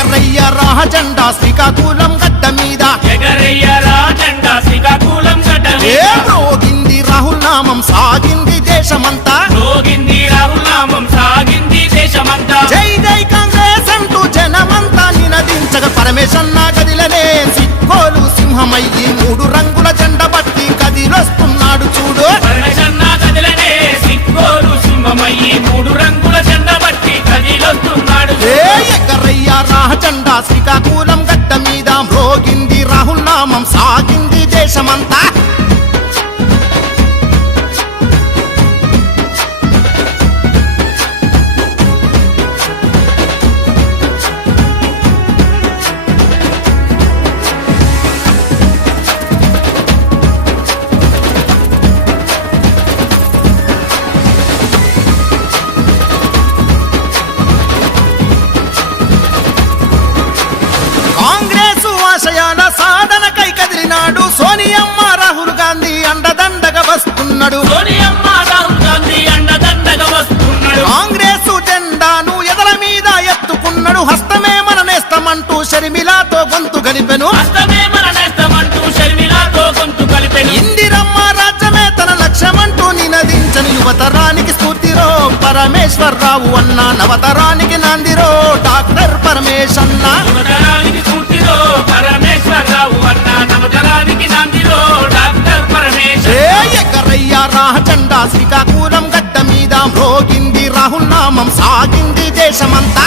ఏ ఎకరయ్య రాజెండా శ్రీకాకుళం గడ్డ మీద. ఎగరయ్యరా జెండా శ్రీకాకుళం గడ్డ ఏ మ్రోగింది రాహుల్ నామం సాగింది దేశమంతా. ఎకరయ్య రాజెండా శ్రీకాకుళం గడ్డ మీద. మ్రోగింది రాహుల్ నామం సాగింది దేశమంతా. నేస్తమంటూ షర్మిలాతో గొంతు గలిపెను హస్తమే మన నేస్తమంటూ షర్మిలాతో గొంతు కలిపెను. ఇందిరమ్మ రాజ్యమే తన లక్ష్యమంటూ నినదించని యువతరానికి స్ఫూర్తిరో. పరమేశ్వరరావు అన్న నవతరానికి నాందిరో. డాక్టర్ పరమేశ్ అన్న యువతరానికి స్ఫూర్తిలో పరమేశ్వరరావు అన్న నవతరానికి డాక్టర్ రాజెండా శ్రీకాకుళం గడ్డ మీద మ్రోగింది రాహుల్ నామం సాగింది దేశమంతా.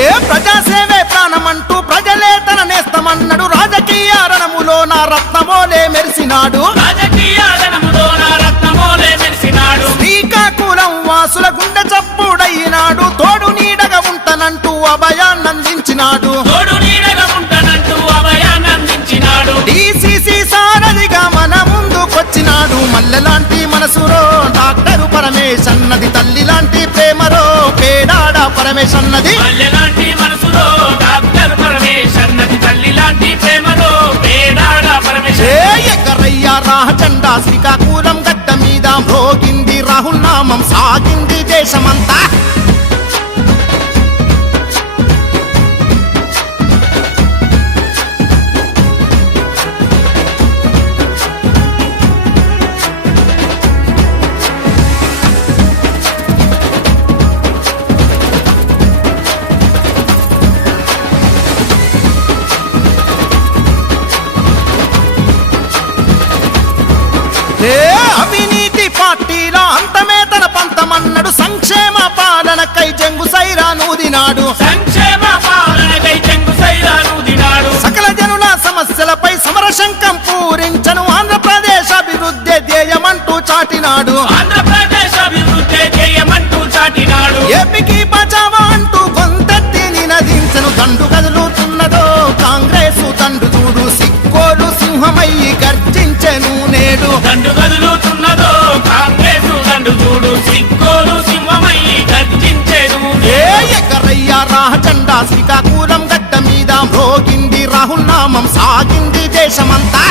ఏ ప్రజాసేవే ప్రాణమంటూ ప్రజలే తన నేస్తమన్నడు. రాజకీయ రణములో నా రత్నమోలే మెరిసినాడు. రాజకీయ రణములో నా రత్నమోలే మెరిసినాడు. శ్రీకాకుళం వాసుల గుండె చప్పుడయినాడు తోడు నీడగా ఉంటనంటూ అభయాన్నందించినాడు. తోడు నీడగా ఉంటానంటూ అభయాన్నందించినాడు. డిసిసి సారథిగా మన ముందుకొచ్చినాడు. మల్లెలాంటి మనసురో డాక్టరు పరమేశ్ అన్నది మల్లెలాంటి మనసులో డాక్టర్ పరమేశ్ అన్నది తల్లి లాంటి ప్రేమలో పరమేశ్ శ్రీకాకుళం గడ్డ మీద మ్రోగింది రాహుల్ నామం సాగింది దేశమంతా. దండు కదులుతున్నదో కాంగ్రెస్ దండు చూడు సిక్కోలు సింహమై గర్జించేదు ఏ ఎకరయ్య రాజెండా శ్రీకాకుళం గడ్డ మీద మ్రోగింది రాహుల్ నామం సాగింది దేశమంతా.